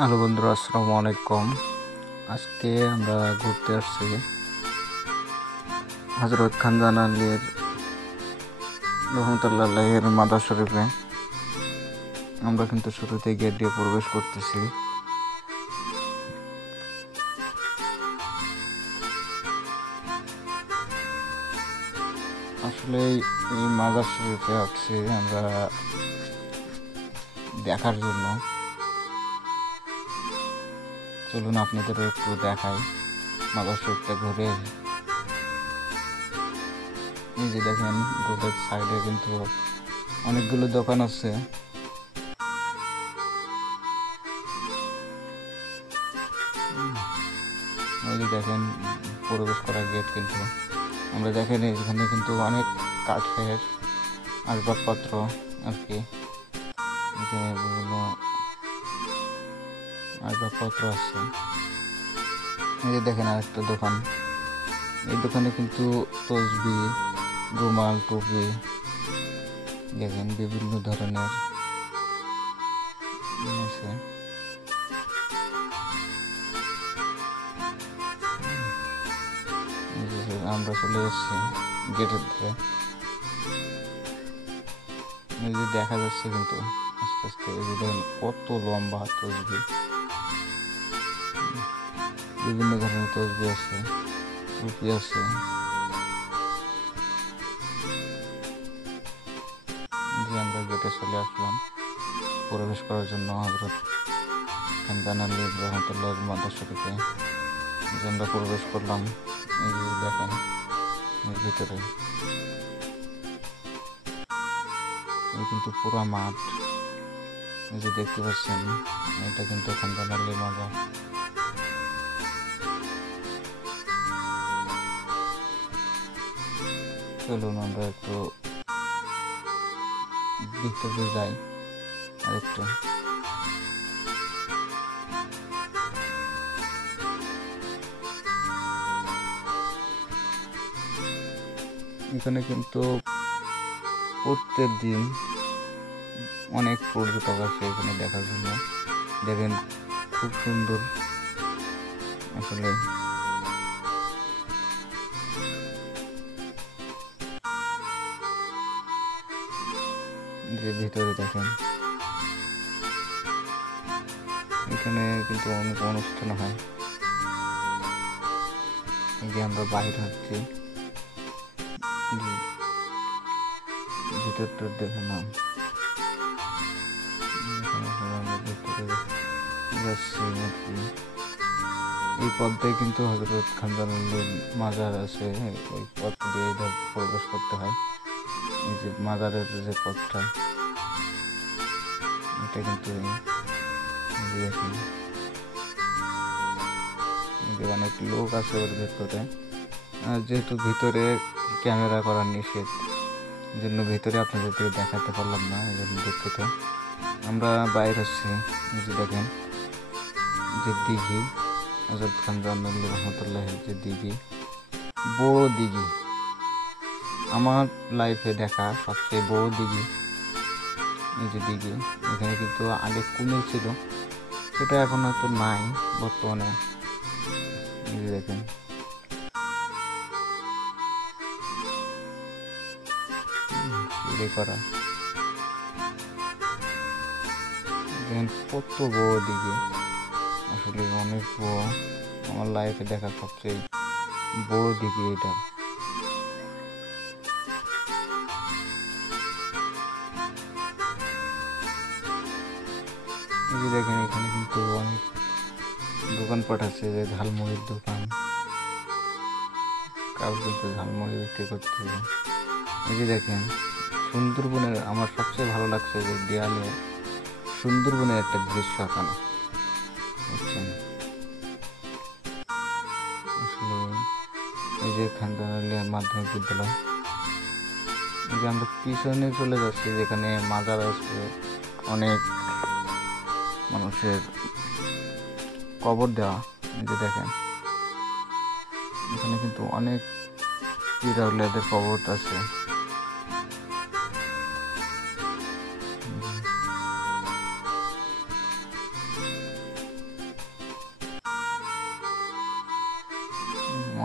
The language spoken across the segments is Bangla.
হ্যালো বন্ধুরা, আসসালামু আলাইকুম। আজকে আমরা ঘুরতে আসছি হজরত খানজান আলীর রহমতুল্লাহের মাদার শরীফে। আমরা কিন্তু শুরুতে গেট দিয়ে প্রবেশ করতেছি। আসলে এই মাদার শরীফে আসছি আমরা দেখার জন্য। চলুন আপনাদেরও একটু দেখাই মাদার শরীফটা ঘুরে। এই যে দেখেন, রোডের সাইডে কিন্তু অনেকগুলো দোকান আছে। ওই যে দেখেন প্রবেশ করার গেট, কিন্তু আমরা দেখেন এখানে কিন্তু অনেক কাঠের আসবাবপত্র আর কি, এখানে বিভিন্ন আসবাবপত্র আছে। এই যে দেখেন আরেকটা দোকান, এই দোকানে কিন্তু তসবি, রুমাল, টুপি দেখেন বিভিন্ন ধরনের আছে। আমরা চলে এসেছি গেটের ধারে। এই যে দেখা যাচ্ছে কিন্তু আস্তে আস্তে, এই যে দেখেন কত লম্বা তসবি, বিভিন্ন ধরনের তসবি আছে, টুপি আছে। যে আমরা গেটে চলে আসলাম প্রবেশ করার জন্য হযরত খানজান আলী রহমতুল্লাহের মাদার শরীফে। যে আমরা প্রবেশ করলাম, এই যে দেখেন এর ভিতরে এই কিন্তু পুরো মাঠ, এই যে দেখতে পাচ্ছেন, এটা কিন্তু খানজান আলীর মাজার। চলুন আমরা একটু ভিতরে যাই আরেকটু। এখানে কিন্তু প্রত্যেক দিন অনেক পর্যটক আসে এখানে দেখার জন্য। দেখেন খুব সুন্দর আসলে। যে ভিতরে দেখেন এখানে কিন্তু অনেক অনুষ্ঠান হয়। এই যে আমরা বাইরে হাঁটছি, ভিতরটা দেখে নাম এই পথটাই কিন্তু হযরত খানজান আলীর মাজার আছে, ওই পথ দিয়ে প্রবেশ করতে হয়। এই যে মাজারের যে পথটা, এটা কিন্তু দেখেন অনেক লোক আছে ওর ভেতরে। যেহেতু ভিতরে ক্যামেরা করা নিষেধ, জন্য ভিতরে আপনাদেরকে দেখাতে পারলাম না, এই জন্য দুঃখিত। আমরা বাইরে আসছি। এই যে দেখেন যে দিঘি, হযরত খানজান আলী রহমতুল্লাহের যে দিঘি, বড় দিঘি, আমার লাইফে দেখা সবচেয়ে বড় দিঘি। এই যে দিঘি, এখানে কিন্তু আগে কুমির ছিল, সেটা এখন হয়তো নাই বর্তমানে। এই যে দেখেন করা, দেখেন কত বড় দিঘি, আসলে অনেক বড়। আমার লাইফে দেখা সবচেয়ে বড় দিঘি এটা। এই যে দেখেন এখানে কিন্তু অনেক দোকানপাট আছে, যে ঝালমুড়ির দোকান, কাউ কিন্তু ঝালমুড়ি বিক্রি করছে। এই যে দেখেন সুন্দরবনের, আমার সবচেয়ে ভালো লাগছে যে দেয়ালে সুন্দরবনের একটা দৃশ্য আঁকানো, বুঝছেন। আসলে এই যে খানজান আলী মাধ্যমিক বিদ্যালয়। এই যে আমরা পিছনে চলে যাচ্ছি, যেখানে মাজার আছে, অনেক মানুষের কবর দেওয়া। এই যে দেখেন এখানে কিন্তু অনেক পীর-আউলিয়াদের কবর আছে।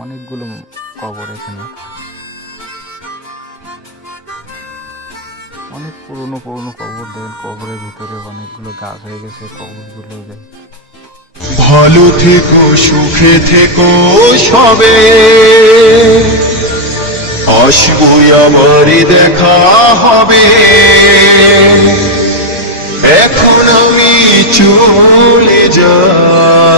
অনেকগুলো কবর এখানে, অনেক পুরনো পুরনো কবর। দেখেন কবরের ভিতরে অনেকগুলো গাছ হয়ে গেছে, কবরগুলো ভালো থেকো, সুখে থেকো সবে, আসবই আমারই দেখা হবে। এখন আমি চলে যাই।